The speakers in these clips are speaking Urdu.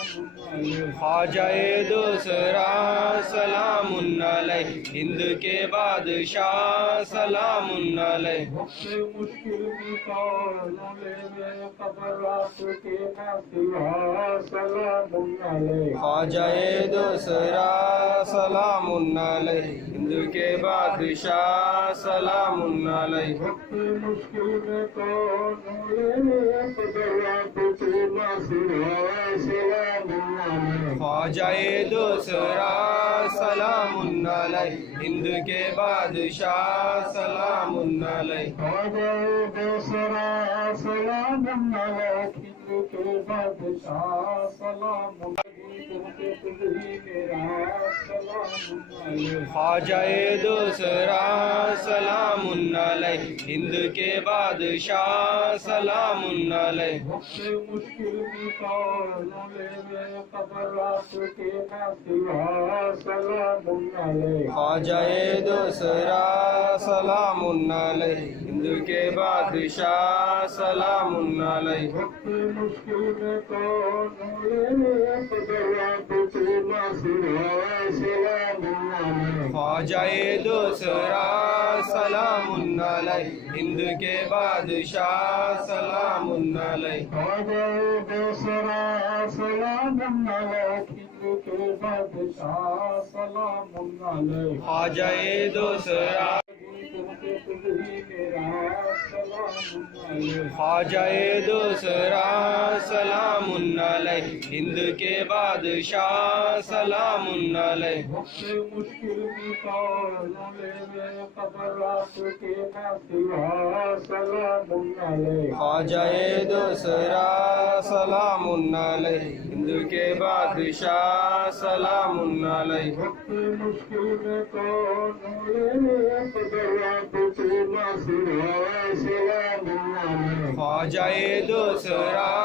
خواجہ دوسرا سلام علیہ، ہند کے بادشاہ سلام علیہ، مشکل قبرات کے ناصرہ سلام علیہ، خواجہ دوسرا سلام علیہ، ہند کے بادشاہ سلام علیہ، مشکل میں کون قبرات کے ناصرہ سلام علیہ، خواجہ دوسرا سلام علیہ، ہند کے بادشاہ سلام علیہ، خواجہ دوسرا سلام علیہ، ہند کے بادشاہ سلام علیہ، خواجہ دوسرا سلام علیہ، ہند کے بادشاہ سلام علیہ، مشکل قبرات کے ناصرہ سلام علیہ، خواجہ دوسرا سلام علیہ، ہند کے بادشاہ سلام علیہ، مشکل میں کون قبرات کے ناصرہ سلام علیہ، خواجہ دوسرا سلام علیہ، ہند کے بادشاہ سلام علیہ، خواجہ دوسرا سلام علیہ، ہند کے بادشاہ سلام علیہ، خواجہ دوسرا خواجہ دوسرا سلام علیہ، ہند کے بادشاہ سلام علیہ، مشکل قبرات کے ناصرہ سلام علیہ، خواجہ دوسرا سلام علیہ، ہند کے بادشاہ سلام علیہ، مشکل میں کون قبرات کے ناصرہ سلام علیہ، خواجہ دوسرا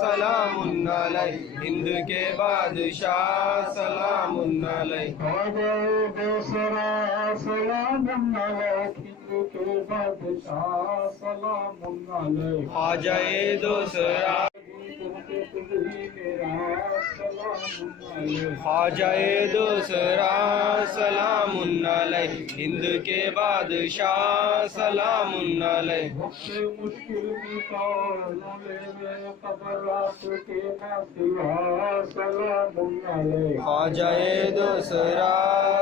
سلام علیہ، ہند کے بادشاہ سلام علیہ، خواجہ دوسرا سلام علیہ، ہند کے بادشاہ سلام علیہ، خواجہ دوسرا خواجہ دوسرا سلام علیہ، ہند کے بادشاہ سلام علیہ، مشکل قبرات کے ناصرہ سلام علیہ، خواجہ دوسرا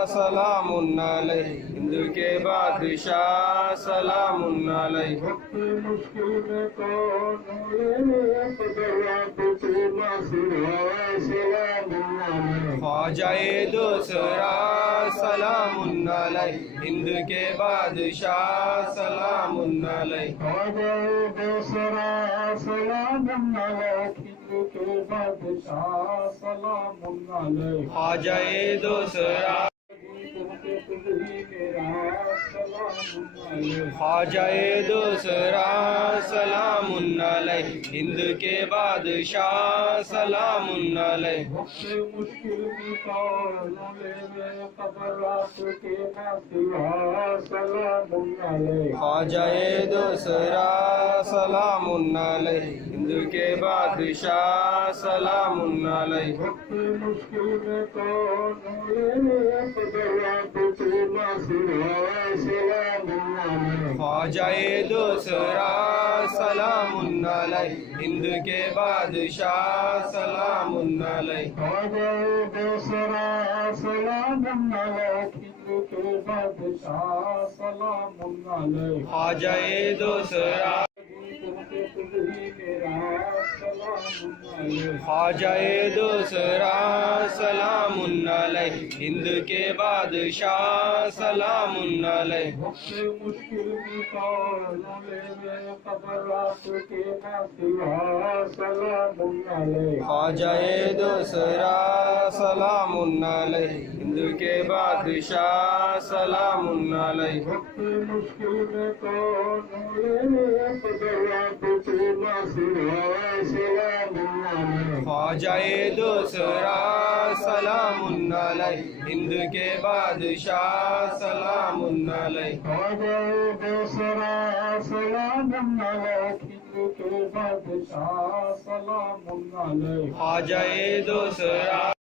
سلام علیہ، ہند کے بادشاہ سلام علیہ، مشکل میں کون قبرات کے ناصرہ سلام علیہ، خواجہ دوسرا سلام علیہ، ہند کے بادشاہ سلام علیہ، خواجہ دوسرا سلام علیہ، ہند کے بادشاہ سلام علیہ، خواجہ دوسرا خواجہ دوسرا سلام علیہ، ہند کے بادشاہ سلام علیہ، مشکل قبرات کے ناصرہ سلام علیہ، خواجہ دوسرا سلام علیہ، ہند کے بادشاہ سلام علیہ، مشکل میں کون قبرات کے ناصرہ سلام علیہ، خواجہ دوسرا سلام علیہ، ہند کے بادشاہ سلام علیہ، خواجہ دوسرا سلام علیہ، ہند کے بادشاہ سلام علیہ، خواجہ دوسرا خواجہ دوسرا سلام علیہ، ہند کے بادشاہ سلام علیہ، مشکل قبرات کے ناصرہ سلام علیہ، خواجہ دوسرا سلام علیہ، ہند کے بادشاہ سلام علیہ، مشکل میں کون قبرات کے ناصرہ سلام علیہ، خواجہ دوسرا سلام علیہ، ہند کے بادشاہ سلام علیہ، خواجہ دوسرا سلام علیہ، ہند کے بادشاہ سلام علیہ خواجہ دوسرا